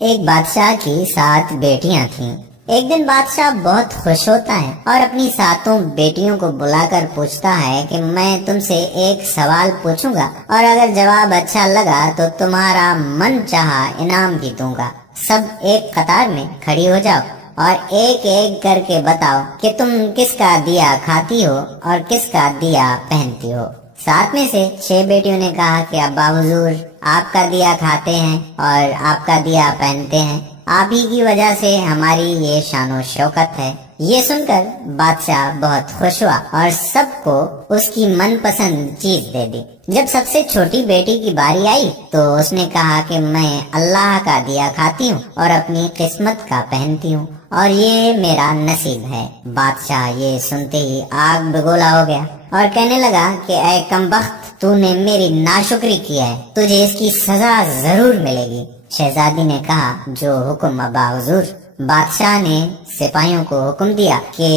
ایک بادشاہ کی 7 بیٹیاں تھیں۔ ایک دن بادشاہ بہت خوش ہوتا ہے اور اپنی 7 بیٹیوں کو بلا کر پوچھتا ہے کہ میں تم سے ایک سوال پوچھوں گا اور اگر جواب اچھا لگا تو تمہارا من چاہا انعام بھی دوں گا۔ سب ایک قطار میں کھڑی ہو جاؤ اور ایک ایک کر کے بتاؤ کہ تم کس کا دیا کھاتی ہو اور کس کا دیا پہنتی ہو۔ 7 میں سے 6 بیٹیوں نے کہا کہ ابا حضور، آپ کا دیا کھاتے ہیں اور آپ کا دیا پہنتے ہیں، آپ ہی کی وجہ سے ہماری یہ شان و شوکت ہے۔ یہ سن کر بادشاہ بہت خوش ہوا اور سب کو اس کی من پسند چیز دے دی۔ جب سب سے چھوٹی بیٹی کی باری آئی تو اس نے کہا کہ میں اللہ کا دیا کھاتی ہوں اور اپنی قسمت کا پہنتی ہوں اور یہ میرا نصیب ہے۔ بادشاہ یہ سنتے ہی آگ بگولا ہو گیا اور کہنے لگا کہ اے کمبخت، تو نے میری ناشکری کی ہے، تجھے اس کی سزا ضرور ملے گی۔ شہزادی نے کہا جو حکم ابا حضور۔ بادشاہ نے سپاہیوں کو حکم دیا کہ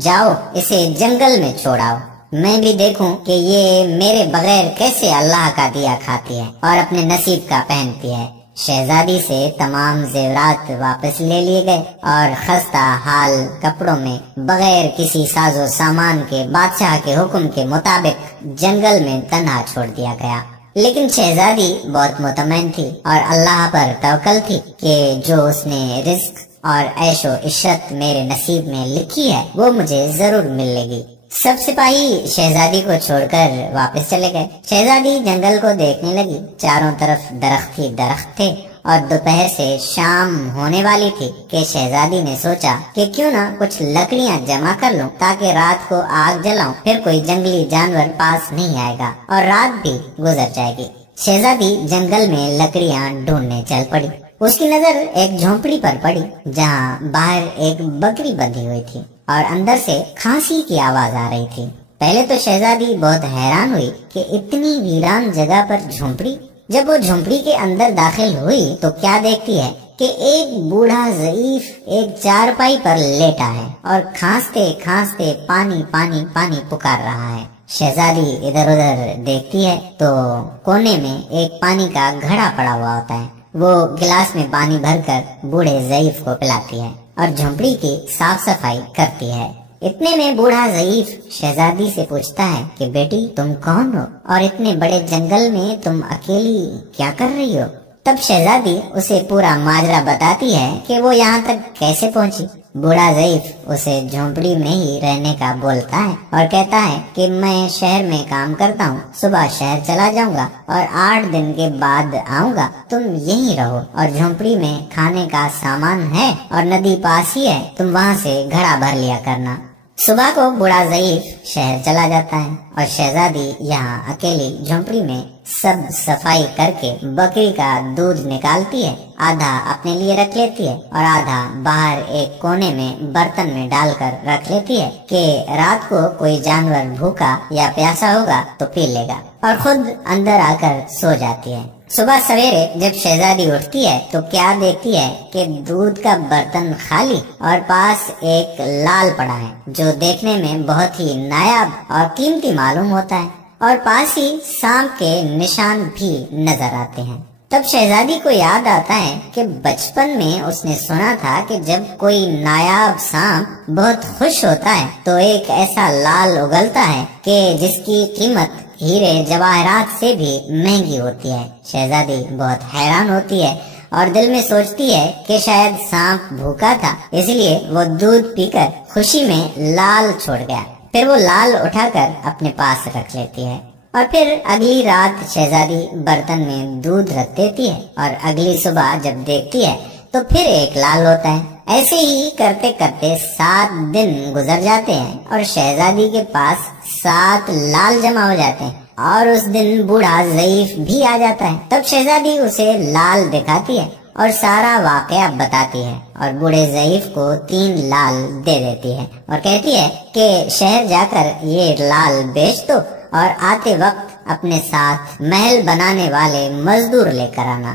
جاؤ اسے جنگل میں چھوڑاؤ، میں بھی دیکھوں کہ یہ میرے بغیر کیسے اللہ کا دیا کھاتی ہے اور اپنے نصیب کا پہنتی ہے۔ شہزادی سے تمام زیورات واپس لے لیے گئے اور خستہ حال کپڑوں میں بغیر کسی ساز و سامان کے بادشاہ کے حکم کے مطابق جنگل میں تنہا چھوڑ دیا گیا۔ لیکن شہزادی بہت مطمئن تھی اور اللہ پر توکل تھی کہ جو اس نے رزق اور عیش و عشرت میرے نصیب میں لکھی ہے وہ مجھے ضرور ملے گی۔ سب سپاہی شہزادی کو چھوڑ کر واپس چلے گئے۔ شہزادی جنگل کو دیکھنے لگی، چاروں طرف درخت ہی درخت تھے اور دوپہر سے شام ہونے والی تھی کہ شہزادی نے سوچا کہ کیوں نہ کچھ لکڑیاں جمع کر لوں تاکہ رات کو آگ جلاؤں، پھر کوئی جنگلی جانور پاس نہیں آئے گا اور رات بھی گزر جائے گی۔ شہزادی جنگل میں لکڑیاں ڈھونڈنے چل پڑی۔ اس کی نظر ایک جھونپڑی پر پڑی جہاں باہر ایک بکری بندھی ہوئی تھی اور اندر سے کھانسی کی آواز آ رہی تھی۔ پہلے تو شہزادی بہت حیران ہوئی کہ اتنی ویران جگہ پر جھونپڑی۔ جب وہ جھونپڑی کے اندر داخل ہوئی تو کیا دیکھتی ہے کہ ایک بوڑھا ضعیف ایک چارپائی پر لیٹا ہے اور کھانستے کھانستے پانی پانی پانی پکار رہا ہے۔ شہزادی ادھر ادھر دیکھتی ہے تو کونے میں ایک پانی کا گھڑا پڑا ہوا ہوتا ہے۔ وہ گلاس میں پانی بھر کر بوڑھے ضعیف کو پلاتی ہے اور جھونپڑی کی صاف صفائی کرتی ہے۔ اتنے میں بوڑھا ضعیف شہزادی سے پوچھتا ہے کہ بیٹی تم کون ہو اور اتنے بڑے جنگل میں تم اکیلی کیا کر رہی ہو؟ تب شہزادی اسے پورا ماجرا بتاتی ہے کہ وہ یہاں تک کیسے پہنچی۔ بوڑھا ضعیف اسے جھونپڑی میں ہی رہنے کا بولتا ہے اور کہتا ہے کہ میں شہر میں کام کرتا ہوں، صبح شہر چلا جاؤں گا اور 8 دن کے بعد آؤں گا، تم یہیں رہو اور جھونپڑی میں کھانے کا سامان ہے اور ندی پاس ہی ہے، تم وہاں سے گھڑا بھر لیا کرنا۔ صبح کو بوڑھا ضعیف شہر چلا جاتا ہے اور شہزادی یہاں اکیلی جھونپڑی میں سب صفائی کر کے بکری کا دودھ نکالتی ہے، آدھا اپنے لیے رکھ لیتی ہے اور آدھا باہر ایک کونے میں برتن میں ڈال کر رکھ لیتی ہے کہ رات کو کوئی جانور بھوکا یا پیاسا ہوگا تو پی لے گا، اور خود اندر آ کر سو جاتی ہے۔ صبح سویرے جب شہزادی اٹھتی ہے تو کیا دیکھتی ہے کہ دودھ کا برتن خالی اور پاس ایک لال پڑا ہے جو دیکھنے میں بہت ہی نایاب اور قیمتی معلوم ہوتا ہے، اور پاس ہی سانپ کے نشان بھی نظر آتے ہیں۔ تب شہزادی کو یاد آتا ہے کہ بچپن میں اس نے سنا تھا کہ جب کوئی نایاب سانپ بہت خوش ہوتا ہے تو ایک ایسا لال اگلتا ہے کہ جس کی قیمت ہیرے جواہرات سے بھی مہنگی ہوتی ہے۔ شہزادی بہت حیران ہوتی ہے اور دل میں سوچتی ہے کہ شاید سانپ بھوکا تھا، اس لیے وہ دودھ پی کر خوشی میں لال چھوڑ گیا۔ پھر وہ لال اٹھا کر اپنے پاس رکھ لیتی ہے اور پھر اگلی رات شہزادی برتن میں دودھ رکھ دیتی ہے اور اگلی صبح جب دیکھتی ہے تو پھر ایک لال ہوتا ہے۔ ایسے ہی کرتے کرتے 7 دن گزر جاتے ہیں اور شہزادی کے پاس 7 لال جمع ہو جاتے ہیں اور اس دن بوڑھا ضعیف بھی آ جاتا ہے۔ تب شہزادی اسے لال دکھاتی ہے اور سارا واقعہ بتاتی ہے اور بوڑھے ضعیف کو 3 لال دے دیتی ہے اور کہتی ہے کہ شہر جا کر یہ لال بیچ دو اور آتے وقت اپنے ساتھ محل بنانے والے مزدور لے کر آنا۔